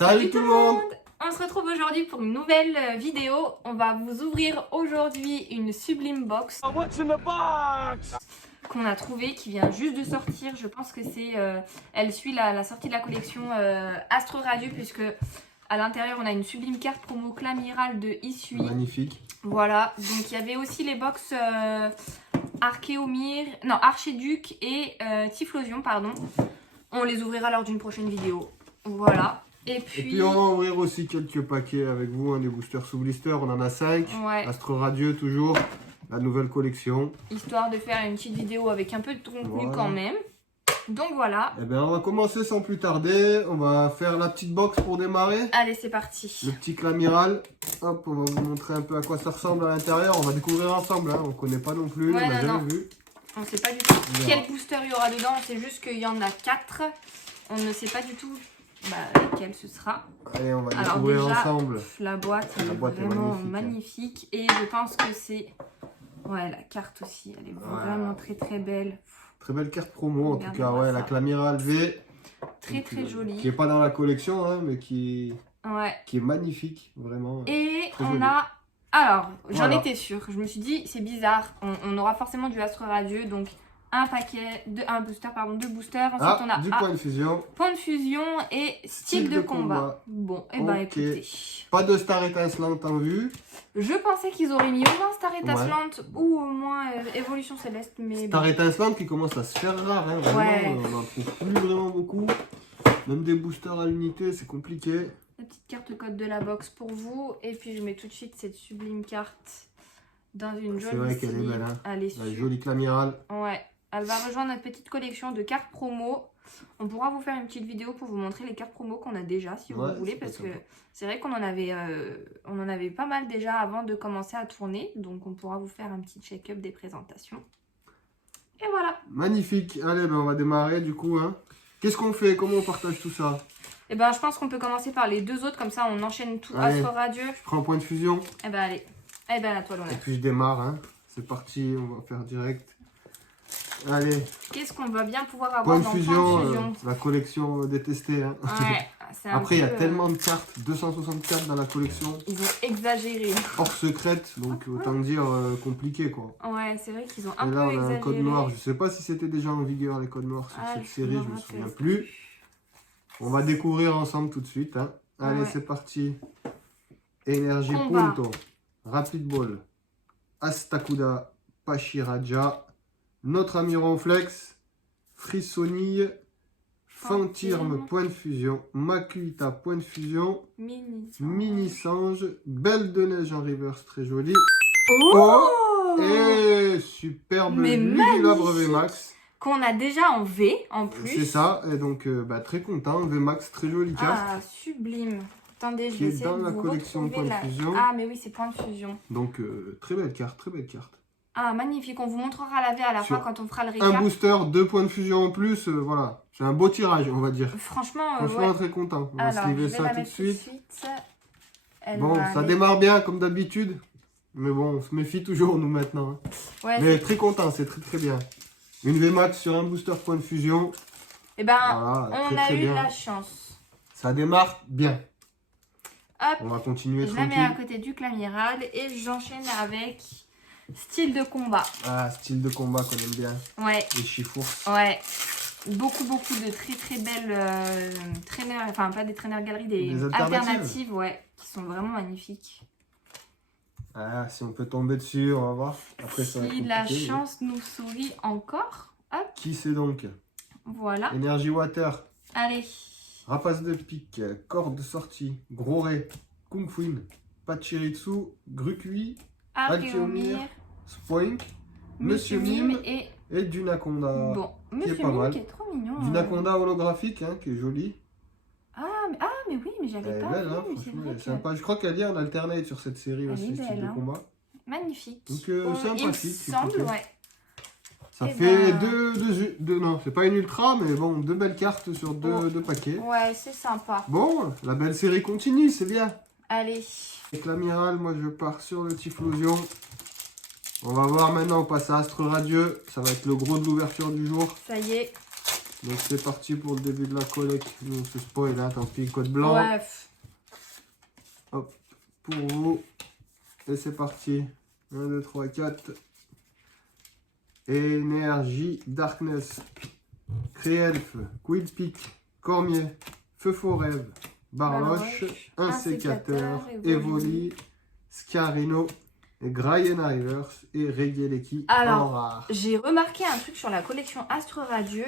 Salut tout le monde. On se retrouve aujourd'hui pour une nouvelle vidéo. On va vous ouvrir aujourd'hui une sublime box qu'on a trouvée, qui vient juste de sortir. Je pense que c'est, elle suit la sortie de la collection Astro Radio, puisque à l'intérieur on a une sublime carte promo Clamiral de Issui. Magnifique. Voilà, donc il y avait aussi les box Archéomir, non Archéduc et Typhlosion, pardon. On les ouvrira lors d'une prochaine vidéo. Voilà. Et puis on va ouvrir aussi quelques paquets avec vous, des boosters sous blister. On en a 5. Ouais. Astro Radieux toujours, la nouvelle collection. Histoire de faire une petite vidéo avec un peu de contenu quand même. Donc voilà. Eh bien, on va commencer sans plus tarder. On va faire la petite box pour démarrer. Allez, c'est parti. Le petit Clamiral. Hop, on va vous montrer un peu à quoi ça ressemble à l'intérieur. On va découvrir ensemble. On ne connaît pas non plus. Ouais, on n'a jamais vu. On ne sait pas du tout quel booster il y aura dedans. On sait juste qu'il y en a 4. On ne sait pas du tout lequel ce sera. Allez, on va Alors découvrir déjà, ensemble. La boîte est vraiment magnifique. Et je pense que c'est... Ouais, la carte aussi, elle est vraiment très très belle. Très belle carte promo en tout cas. Ouais, ça. la Clamiral V. Très très jolie. Qui n'est pas dans la collection, hein, mais qui est magnifique, vraiment. Et on a... Alors, j'en étais sûre. Je me suis dit, c'est bizarre. On aura forcément du Astro Radieux. Donc, un paquet, deux boosters. Ensuite, on a du point de fusion. Point de fusion et style de combat. Bon, et bah écoutez. Pas de star étincelante en vue. Je pensais qu'ils auraient mis au moins star étincelante ou au moins évolution céleste. Mais star étincelante qui commence à se faire rare. Hein, vraiment, on en trouve plus vraiment beaucoup. Même des boosters à l'unité, c'est compliqué. La petite carte code de la box pour vous. Et puis je mets tout de suite cette sublime carte dans une jolie. C'est vrai qu'elle est belle. Hein. Elle est la jolie Clamiral. Ouais. Elle va rejoindre notre petite collection de cartes promo. On pourra vous faire une petite vidéo pour vous montrer les cartes promo qu'on a déjà si vous voulez. Parce que c'est vrai qu'on en avait pas mal déjà avant de commencer à tourner. Donc on pourra vous faire un petit check-up des présentations. Et voilà. Magnifique. Allez, on va démarrer du coup. Hein. Qu'est-ce qu'on fait? Comment on partage tout ça? Eh ben, je pense qu'on peut commencer par les deux autres, comme ça on enchaîne tout. Astro Radieux. Je prends un point de fusion. Eh ben allez. Eh ben à toi l'honneur. Et puis je démarre. Hein. C'est parti, on va faire direct. Allez. Qu'est-ce qu'on va bien pouvoir avoir point de dans fusion, point de fusion la collection détestée. Hein. Ouais, après, il y a tellement de cartes, 264 dans la collection. Ils ont exagéré. Hors secrète, donc autant dire compliqué quoi. Ouais, c'est vrai qu'ils ont un Et peu là, on a exagéré. un code noir. Je sais pas si c'était déjà en vigueur les codes noirs sur cette série, je me souviens plus. On va découvrir ensemble tout de suite. Hein. Allez, c'est parti. Énergie Punto, Rapid Ball, Astakuda, Pachiraja, notre ami Ronflex, Frissonille, Fantirme, point de fusion, Makuita, point de fusion, Mini Sange, Belle de neige en reverse, très jolie. Et superbe Ludula Brevet Max. Qu'on a déjà en V en plus. C'est ça, et donc très content, V Max, très jolie carte. Ah, sublime. Attendez, je vais essayer dans de la vous collection retrouver point de fusion. Ah, mais oui, c'est point de fusion. Donc, très belle carte, très belle carte. Ah, magnifique. On vous montrera la V à la fin quand on fera le récap. Un booster, 2 points de fusion en plus, voilà. C'est un beau tirage, on va dire. Franchement, très content. On va sliver ça tout de suite. Bon, ça démarre bien comme d'habitude. Mais bon, on se méfie toujours nous maintenant. Hein. Ouais, mais très content, c'est très très bien. Une VMAX sur un booster point de fusion. Et ben, voilà, on a eu la chance. Ça démarre bien. Hop, on va continuer je la mets à côté du Clamiral et j'enchaîne avec style de combat. Ah, style de combat qu'on aime bien. Ouais. Les chiffres. Ouais. Beaucoup de très très belles traîneurs, enfin pas des traîneurs galeries, des alternatives, ouais, qui sont vraiment magnifiques. Ah, si on peut tomber dessus, on va voir. Après, ça va être si la chance nous sourit encore. Hop. Qui c'est donc? Voilà. Energy Water. Allez. Rapace de pique, corde de sortie, gros ray, Kung Fuin, Pachiritsu, Grukui, Archéomir, Spoink, Monsieur Mime et Dunaconda. Bon, Monsieur Mime qui est trop mignon. Dunaconda holographique, hein, qui est joli. Mais oui, mais j'avais pas belle, hein, franchement, elle est sympa. Je crois qu'elle y a en alternate sur cette série aussi, style de combat. Magnifique. Donc sympathique. Il me semble, ouais. Ça fait deux, non, c'est pas une ultra, mais bon, 2 belles cartes sur deux paquets. Ouais, c'est sympa. Bon, la belle série continue, c'est bien. Allez. Avec l'amiral, moi je pars sur le Typhlosion. On va voir maintenant, on passe à Astre Radieux. Ça va être le gros de l'ouverture du jour. Ça y est. Donc c'est parti pour le début de la collecte. Nous on se spoil, hein, tant pis, code blanc. Ouais. Hop, pour vous. Et c'est parti. 1, 2, 3, 4. Énergie, Darkness, Créelf, Quidpic, Cormier, Feu Faux Rêve, Barloche, un sécateur, Evoli, Scarino, et Grayen Rivers et Regieleki en Alors, rare. j'ai remarqué un truc sur la collection Astre Radieux.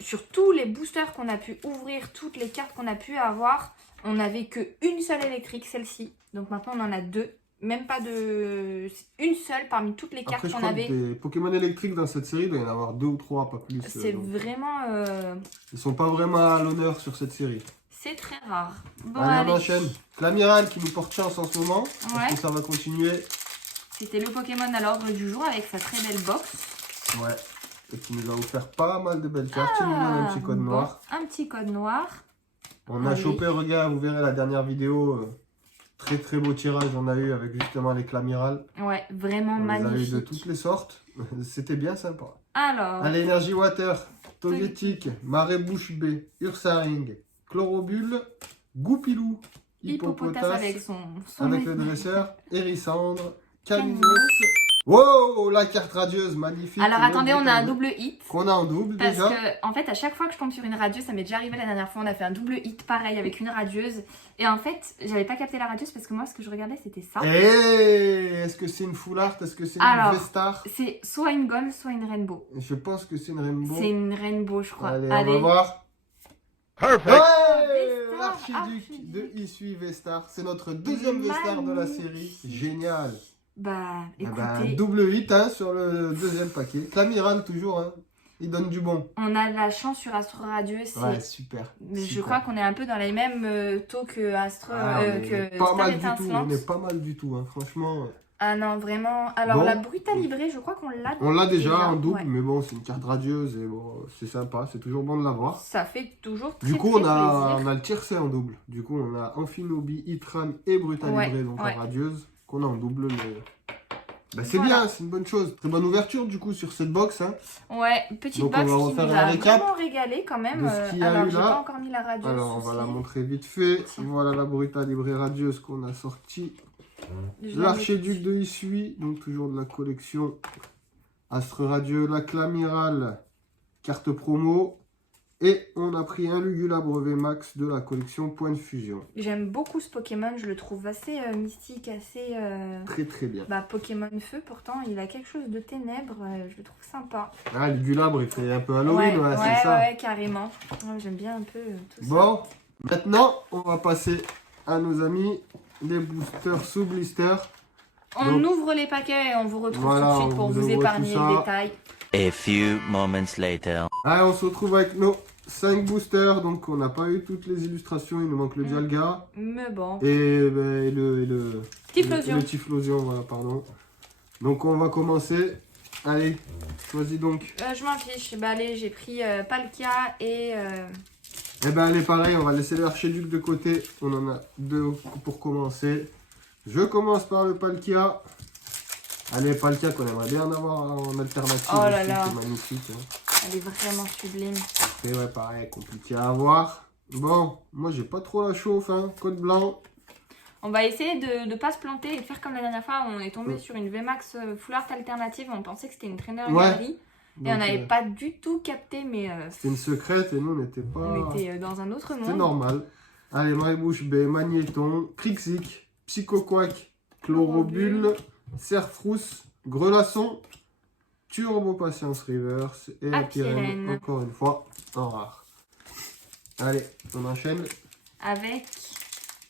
Sur tous les boosters qu'on a pu ouvrir, toutes les cartes qu'on a pu avoir, on n'avait qu'une seule électrique, celle-ci. Donc maintenant, on en a deux. Même pas de... Une seule parmi toutes les cartes qu'on avait. Des Pokémon électriques dans cette série, il doit y en avoir 2 ou 3, pas plus. C'est vraiment... Ils sont pas vraiment à l'honneur sur cette série. C'est très rare. Bon, allez, on enchaîne. Clamiral qui nous porte chance en ce moment. Ouais. Est-ce que ça va continuer? C'était le Pokémon à l'ordre du jour avec sa très belle box. Ouais. Et qui nous a offert pas mal de belles cartes. Il nous donne un petit code noir. Un petit code noir. On a chopé, regarde, vous verrez la dernière vidéo. Très très beau tirage on a eu avec justement les Clamiral. Ouais, vraiment on magnifique. On a eu de toutes les sortes. C'était bien sympa. Alors. Allez, Énergie Water, Togetic, Marée-Bouche B, Ursaring, Chlorobule, Goupilou, Hippopotas avec son avec le dresseur, Hérissandre, Caninos. Wow, la carte radieuse, magnifique. Alors attendez, on a un double hit. Qu'on a en double parce déjà. Parce que, en fait, à chaque fois que je tombe sur une radieuse, ça m'est déjà arrivé la dernière fois, on a fait un double hit pareil avec une radieuse. Et en fait, j'avais pas capté la radieuse parce que moi, ce que je regardais, c'était ça. Et est-ce que c'est une full art? Est-ce que c'est une V-Star? C'est soit une gold, soit une rainbow. Je pense que c'est une rainbow. C'est une rainbow, je crois. Allez, on va voir. Perfect. Ouais, l'archiduc de Issui V-Star. C'est notre deuxième V-Star de la série. Génial. Bah, écoutez. Double 8 hein, sur le deuxième paquet. Clamiral toujours, hein. Il donne du bon. On a de la chance sur Astre Radieux. Ouais, super. Je crois qu'on est un peu dans les mêmes taux que Astre. Que pas mal du tout. On est pas mal du tout, hein, franchement. Ah non, vraiment. Alors, bon, la Brutalibrée, je crois qu'on l'a. On l'a déjà en double, mais bon, c'est une carte radieuse et bon, c'est sympa. C'est toujours bon de l'avoir. Ça fait toujours très, du coup, très on a le tiercé en double. Du coup, on a Amphinobi, Itran et Brutalibrée, donc en radieuse, qu'on a en double. Mais... Bah, c'est bien, c'est une bonne chose. Très bonne ouverture du coup sur cette box. Hein. Ouais, petite box qui nous a vraiment régalé quand même. Alors, j'ai pas encore mis la radieuse. Alors, on va la montrer vite fait. Voilà la Brutalibrée radieuse qu'on a sortie. L'archiduc de Issui, donc toujours de la collection Astre Radieux, la Clamiral, carte promo. Et on a pris un Lugulabre VMAX de la collection Point de Fusion. J'aime beaucoup ce Pokémon, je le trouve assez mystique, assez... Très très bien. Bah, Pokémon Feu, pourtant, il a quelque chose de ténèbres, je le trouve sympa. Ah, Lugulabre, il fait un peu Halloween, c'est ça. Ouais, carrément. J'aime bien un peu tout ça. Bon, maintenant, on va passer à nos amis, les boosters sous blister. On ouvre les paquets et on vous retrouve tout de suite pour vous épargner le détail. A few moments later. Allez, on se retrouve avec nos 5 boosters. Donc, on n'a pas eu toutes les illustrations. Il nous manque le Dialga. Mais bon. Et le Typhlosion. Le Typhlosion, voilà, pardon. Donc, on va commencer. Allez, choisis donc. Je m'en fiche. Bah, allez, j'ai pris Palkia et... Eh ben, allez, pareil, on va laisser l'archiduc de côté. On en a 2 pour commencer. Je commence par le Palkia. Allez, Palkia qu'on aimerait bien en avoir en alternative. Oh là là. C'est magnifique. Hein. Elle est vraiment sublime. Et ouais, pareil, compliqué à avoir. Bon, moi j'ai pas trop la chauffe, hein. Code blanc. On va essayer de ne pas se planter et de faire comme la dernière fois. On est tombé sur une VMAX Full Art alternative. On pensait que c'était une trainer galerie. Et on n'avait pas du tout capté, mais... c'était une secrète et nous on n'était pas... On était dans un autre monde. C'est normal. Allez, Marée-Bouche B, Magnéton, Trixie, Psychoquack, Chlorobule, Serfrousse, Grelasson, Turbo Patience Reverse et Apirène, encore une fois, en rare. Allez, on enchaîne. Avec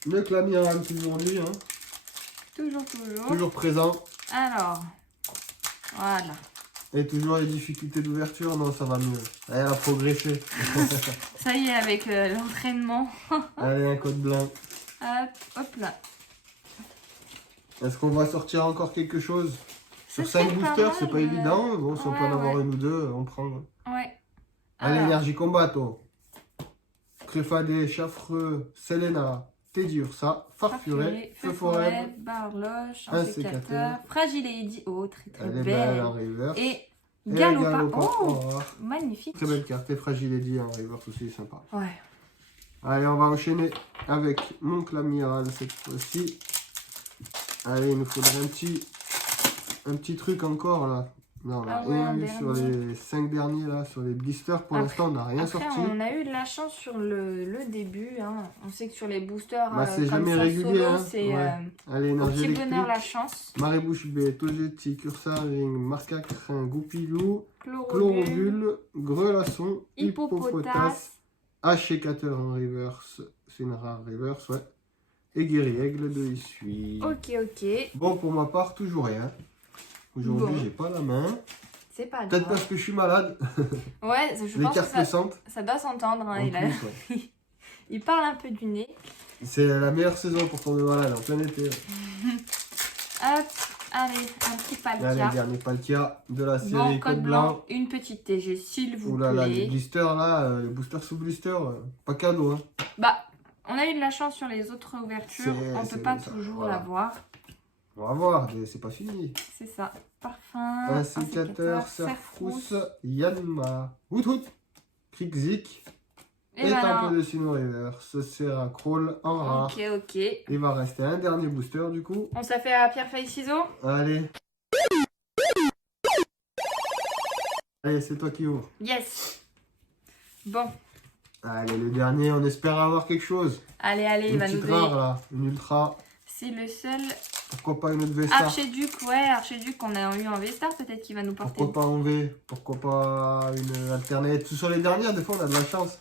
le Clamiral aujourd'hui. Hein. Toujours. Toujours présent. Alors, voilà. Et toujours les difficultés d'ouverture, non, ça va mieux. Elle a progressé. Ça y est, avec l'entraînement. Allez, un code blanc. Hop là. Est-ce qu'on va sortir encore quelque chose? Sur 5 boosters, c'est pas évident. Bon, si on peut en avoir une ou deux, on prend. Ouais. Allez, Énergie Combato. Créfadé, Chaffreux, Selena, Teddiursa, Farfuré, Feu Forêt, Barloche, un sécateur, Fragile Lady, oh très belle. En reverse. Et Galopa. Galopa. Oh, Oh, magnifique. très belle carte. Et Fragile Eddy en reverse aussi, sympa. Ouais. Allez, on va enchaîner avec mon Clamiral cette fois-ci. Allez, il nous faudrait un petit truc encore là. Non, on a rien eu sur les 5 derniers là, sur les blisters. Pour l'instant, on n'a rien sorti. On a eu de la chance sur le début. Hein. On sait que sur les boosters, c'est jamais régulier. Hein. C'est allez, au énergie petit électrique. bonheur la chance. Marée-bouche B, Togetti, Cursaring, Marcacrin, Goupilou, Chlorophylle, Chlorophylle, Grelasson, Hippopotas, Hachicateur en reverse, c'est une rare reverse, ouais. Et Guéri-Aigle de Issui. Ok. Bon, pour ma part, toujours rien. Aujourd'hui, j'ai pas la main. C'est pas grave. Peut-être parce que je suis malade. Ouais, je Les pense cartes que sentent. ça doit s'entendre. Hein. Ouais. Il parle un peu du nez. C'est la meilleure saison pour tomber malade, en plein été. Hop, allez, un petit Palkia. Allez, dernier Palkia de la série Code blanc, une petite TG, s'il vous plaît. Oulala, les blisters là, les boosters sous blisters, pas cadeau. Hein. Bah, on a eu de la chance sur les autres ouvertures. On peut pas toujours l'avoir. On va voir, c'est pas fini. C'est ça. Parfum, Un sécateur, Serfrousse, Yanma, Wout, Krikzik, et un peu de Sino Reverse, Seracroll en rare. Ok. Il va rester un dernier booster du coup. On s'est fait à pierre, feuille, ciseaux. Allez. Allez, c'est toi qui ouvre. Yes. Bon. Allez, le dernier, on espère avoir quelque chose. Allez, il va nous donner. Une petite rare là, une ultra. C'est le seul. Pourquoi pas une autre V-Star? Archiduc qu'on a eu en V-Star, peut-être qu'il va nous porter. Pourquoi pas en V? Pourquoi pas une alternate? Tout sur les dernières, des fois on a de la chance.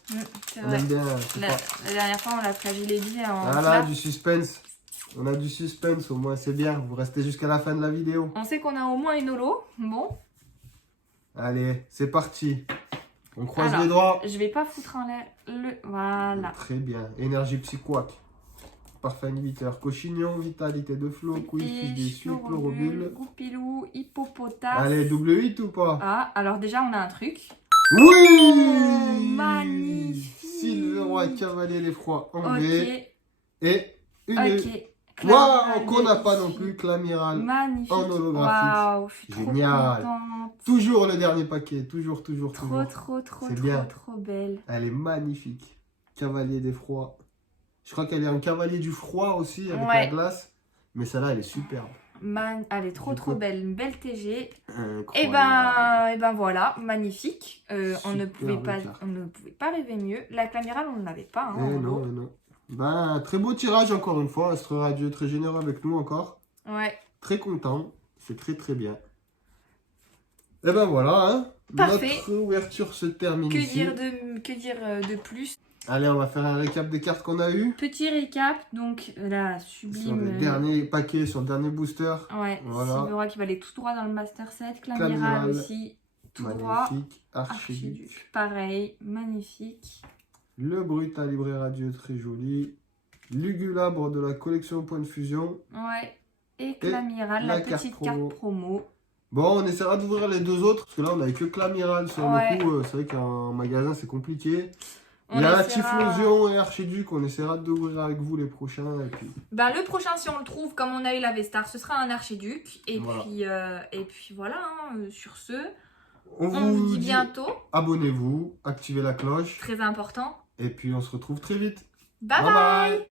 C'est on vrai. aime bien. La dernière fois, on l'a Fragile Eddy en voilà, du suspense. On a du suspense, au moins c'est bien. Vous restez jusqu'à la fin de la vidéo. On sait qu'on a au moins une holo. Bon. Allez, c'est parti. On croise les doigts. Je vais pas foutre en l'air le... Voilà. Très bien. Énergie psychoac. Parfait inhibiteur. Cochignon, vitalité de flot, couille, fils déçu, Chlorophylle. Goupilou, Hippopotas. Allez, double 8 ou pas? Ah, alors déjà on a un truc. Oui, magnifique. Silveroy, cavalier l'effroi en V. Et une... Waouh, qu'on n'a pas non plus, Clamiral. Magnifique. En holographique. Waouh, je suis génial. trop contente. Toujours le dernier paquet, toujours. Trop belle. Elle est magnifique. Cavalier d'effroi. Je crois qu'elle est un cavalier du froid aussi avec la glace. Mais celle-là, elle est superbe. Elle est trop belle. Une belle TG. Incroyable. Et ben voilà, magnifique. On ne pouvait pas rêver mieux. La Clamiral, on ne l'avait pas. Hein, non. Ben, très beau tirage encore une fois. Astre Radieux, très généreux avec nous encore. Ouais. Très content. C'est très bien. Et ben voilà. Hein. Parfait. Notre ouverture se termine ici. Que dire de plus? Allez, on va faire un récap des cartes qu'on a eues. Petit récap, donc la sublime... Sur le dernier paquet, sur le dernier booster. Ouais, voilà. Silveroy qui va aller tout droit dans le Master Set. Clamiral aussi, tout droit. Magnifique. Archiduc. Pareil, magnifique. Le Brutal Libré Radieux, très joli. Lugulabre de la collection Point de Fusion. Ouais, et Clamiral, la petite carte promo. Bon, on essaiera d'ouvrir les deux autres, parce que là, on n'avait que Clamiral sur le coup. C'est vrai qu'en magasin, c'est compliqué. Il y a la Typhlosion et Archiduc, on essaiera d'ouvrir avec vous les prochains. Et puis... Ben, le prochain, si on le trouve, comme on a eu la V-Star, ce sera un Archiduc. Et puis voilà, hein, sur ce, on vous dit bientôt. Abonnez-vous, activez la cloche. Très important. Et puis on se retrouve très vite. Bye bye.